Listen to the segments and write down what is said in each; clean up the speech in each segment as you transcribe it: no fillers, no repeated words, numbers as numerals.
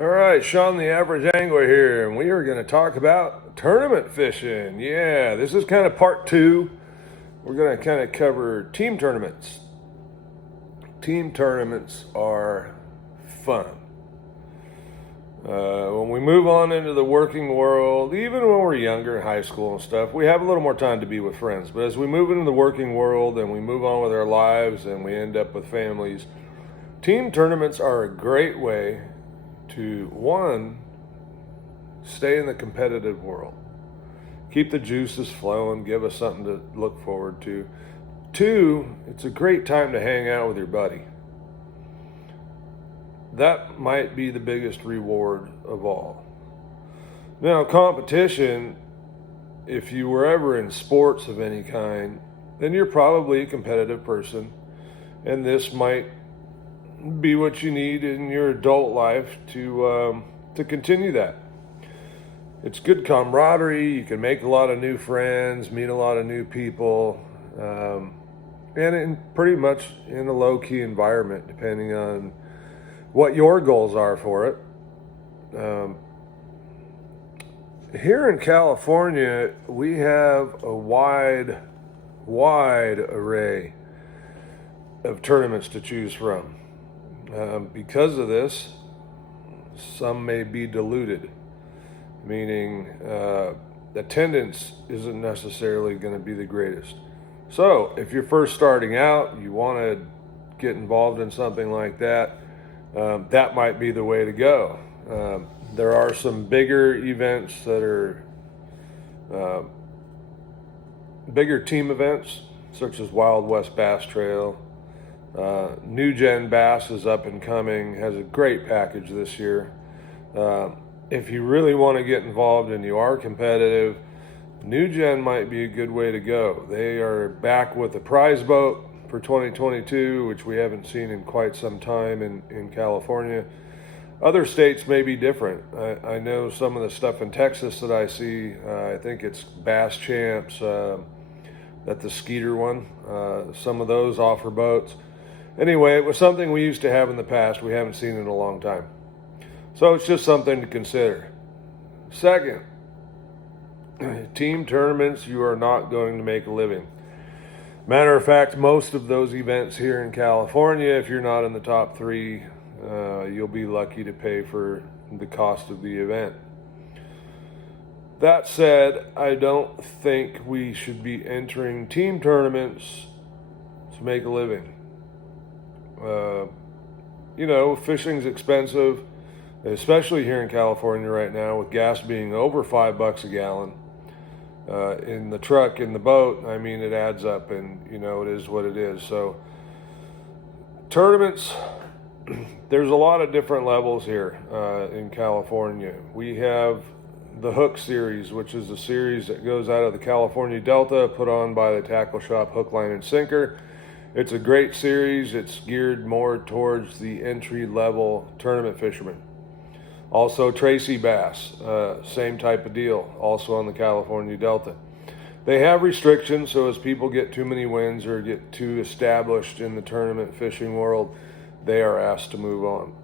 All right, Sean the Average Angler here, and we are going to talk about tournament fishing. Yeah, this is kind of part two. We're going to kind of cover team tournaments. Team tournaments are fun. When we move on into the working world, even when we're younger in high school and stuff, we have a little more time to be with friends. But as we move into the working world and we move on with our lives and we end up with families, team tournaments are a great way to, one, stay in the competitive world, keep the juices flowing, give us something to look forward to. Two, it's a great time to hang out with your buddy. That might be the biggest reward of all. Now, competition, if you were ever in sports of any kind, then you're probably a competitive person, and this might be what you need in your adult life to continue that. It's good camaraderie. You can make a lot of new friends, meet a lot of new people, and pretty much in a low-key environment, depending on what your goals are for it. Here in California, we have a wide array of tournaments to choose from. Because of this, some may be diluted, meaning attendance isn't necessarily going to be the greatest. So if you're first starting out, you want to get involved in something like that, that might be the way to go. There are some bigger events that are bigger team events, such as Wild West Bass Trail. New Gen Bass is up and coming, has a great package this year. If you really want to get involved and you are competitive, New Gen might be a good way to go. They are back with a prize boat for 2022, which we haven't seen in quite some time in California. Other states may be different. I know some of the stuff in Texas that I see, I think it's Bass Champs, that's the Skeeter one. Some of those offer boats. Anyway, it was something we used to have in the past. We haven't seen it in a long time. So it's just something to consider. Second, team tournaments, you are not going to make a living. Matter of fact, most of those events here in California, if you're not in the top three, you'll be lucky to pay for the cost of the event. That said, I don't think we should be entering team tournaments to make a living. Fishing's expensive, especially here in California right now, with gas being over $5 a gallon. In the truck, in the boat, I mean, it adds up, and it is what it is. So tournaments, there's a lot of different levels here in California. We have the Hook Series, which is a series that goes out of the California Delta, put on by the tackle shop Hook, Line, and Sinker. It's a great series. It's geared more towards the entry-level tournament fishermen. Also, Tracy Bass, same type of deal, also on the California Delta. They have restrictions, so as people get too many wins or get too established in the tournament fishing world, they are asked to move on.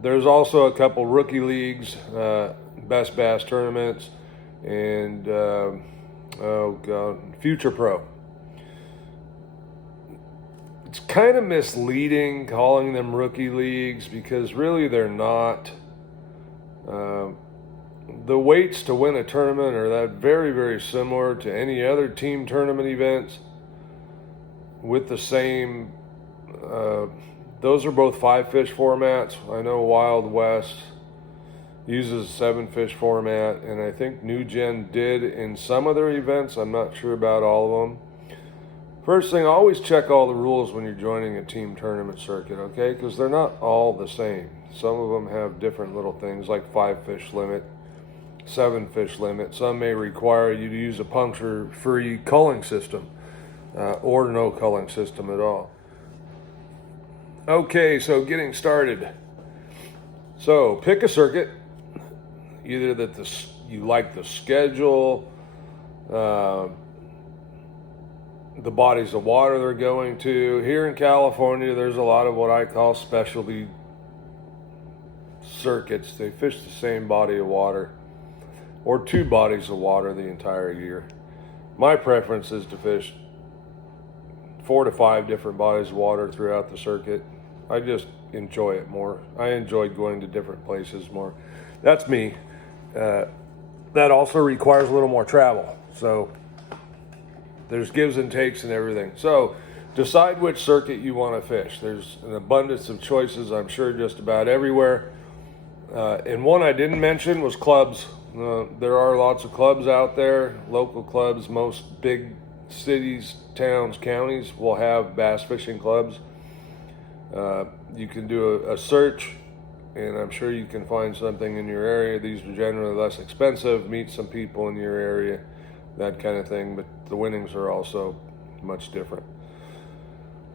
There's also a couple rookie leagues, Best Bass tournaments, and Future Pro. It's kind of misleading calling them rookie leagues because really they're not. The weights to win a tournament are that very, very similar to any other team tournament events with the same. Those are both 5-fish formats. I know Wild West uses a 7-fish format, and I think New Gen did in some of their events. I'm not sure about all of them. First thing, always check all the rules when you're joining a team tournament circuit, okay? Because they're not all the same. Some of them have different little things like 5-fish limit, 7-fish limit. Some may require you to use a puncture-free culling system or no culling system at all. Okay, so getting started. So pick a circuit, either that you like the schedule, the bodies of water they're going to. Here in California, there's a lot of what I call specialty circuits, they fish the same body of water or two bodies of water the entire year. My preference is to fish 4 to 5 different bodies of water throughout the circuit. I just enjoy it more. I enjoy going to different places more. That's me. That also requires a little more travel. So there's gives and takes and everything. So decide which circuit you want to fish. There's an abundance of choices, I'm sure, just about everywhere. And one I didn't mention was clubs. There are lots of clubs out there, local clubs. Most big cities, towns, counties will have bass fishing clubs. You can do a search, and I'm sure you can find something in your area. These are generally less expensive. Meet some people in your area, that kind of thing. But the winnings are also much different.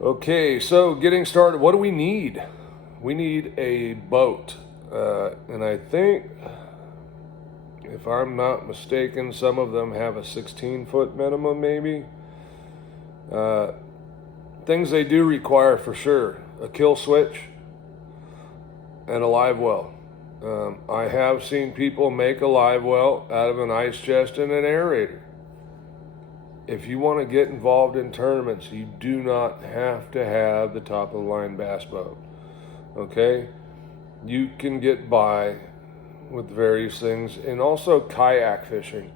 Okay, so getting started, what do we need? We need a boat. And I think, if I'm not mistaken, some of them have a 16-foot minimum, maybe. Things they do require for sure: a kill switch and a live well. I have seen people make a live well out of an ice chest and an aerator. If you want to get involved in tournaments, you do not have to have the top of the line bass boat. Okay? You can get by with various things. And also kayak fishing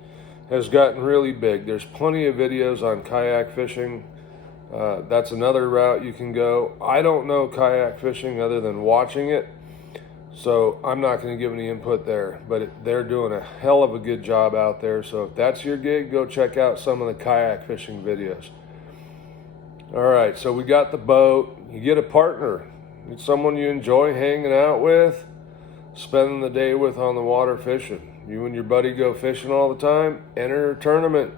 has gotten really big. There's plenty of videos on kayak fishing. That's another route you can go. I don't know kayak fishing other than watching it, so I'm not going to give any input there, but they're doing a hell of a good job out there. So if that's your gig, go check out some of the kayak fishing videos. All right, so we got the boat. You get a partner. Get someone you enjoy hanging out with, spending the day with on the water fishing. You and your buddy go fishing all the time, enter a tournament.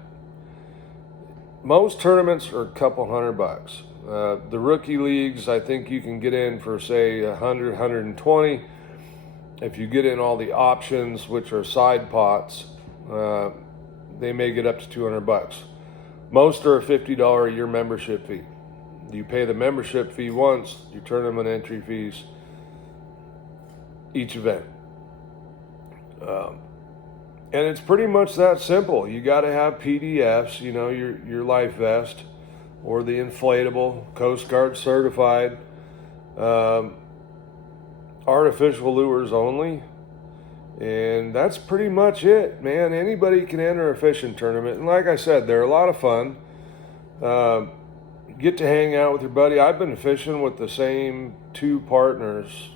Most tournaments are a couple $100. The rookie leagues, I think you can get in for, say, 100, 120. If you get in all the options, which are side pots, they may get up to $200. Most are a $50 a year membership fee. You pay the membership fee once, your tournament entry fees each event. And it's pretty much that simple. You got to have PDFs, you know, your life vest or the inflatable, Coast Guard certified, artificial lures only. And that's pretty much it, man. Anybody can enter a fishing tournament. And like I said, they're a lot of fun. Get to hang out with your buddy. I've been fishing with the same 2 partners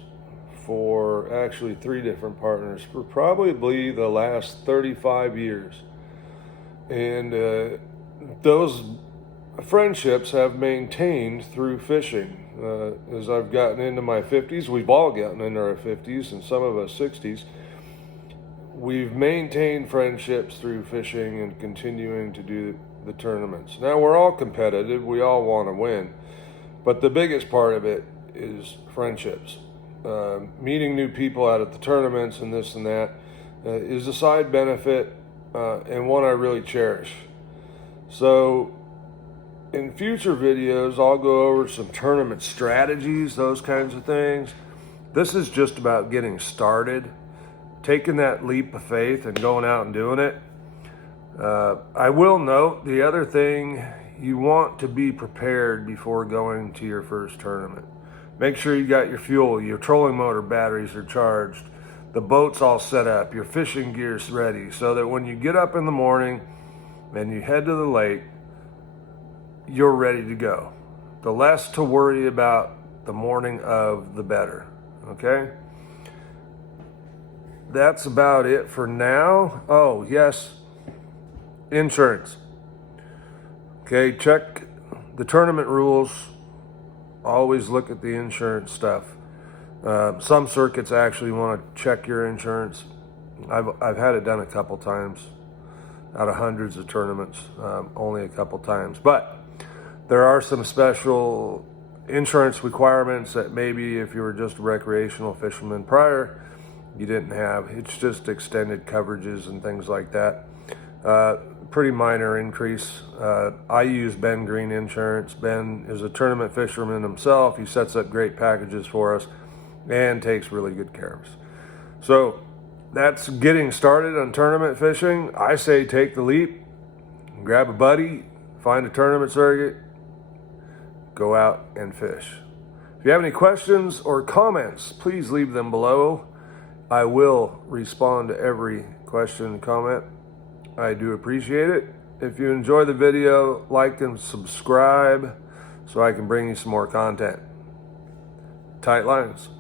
for actually 3 different partners for probably the last 35 years. And those friendships have maintained through fishing. As I've gotten into my 50s, we've all gotten into our 50s and some of us 60s. We've maintained friendships through fishing and continuing to do the tournaments. Now, we're all competitive. We all want to win. But the biggest part of it is friendships. Meeting new people out at the tournaments and this and that is a side benefit and one I really cherish. So in future videos, I'll go over some tournament strategies, those kinds of things. This is just about getting started, taking that leap of faith and going out and doing it. I will note the other thing, you want to be prepared before going to your first tournament. Make sure you got your fuel, your trolling motor batteries are charged, the boat's all set up, your fishing gear's ready, so that when you get up in the morning and you head to the lake, you're ready to go. The less to worry about the morning of, the better, okay? That's about it for now. Oh, yes, insurance. Okay, check the tournament rules. Always look at the insurance stuff. Some circuits actually want to check your insurance. I've had it done a couple times out of hundreds of tournaments, only a couple times. But there are some special insurance requirements that maybe if you were just a recreational fisherman prior, you didn't have. It's just extended coverages and things like that. Pretty minor increase. I use Ben Green Insurance. Ben is a tournament fisherman himself. He sets up great packages for us and takes really good care of us. So that's getting started on tournament fishing. I say take the leap, grab a buddy, find a tournament circuit, go out and fish. If you have any questions or comments, please leave them below. I will respond to every question and comment. I do appreciate it. If you enjoy the video, like and subscribe so I can bring you some more content. Tight lines.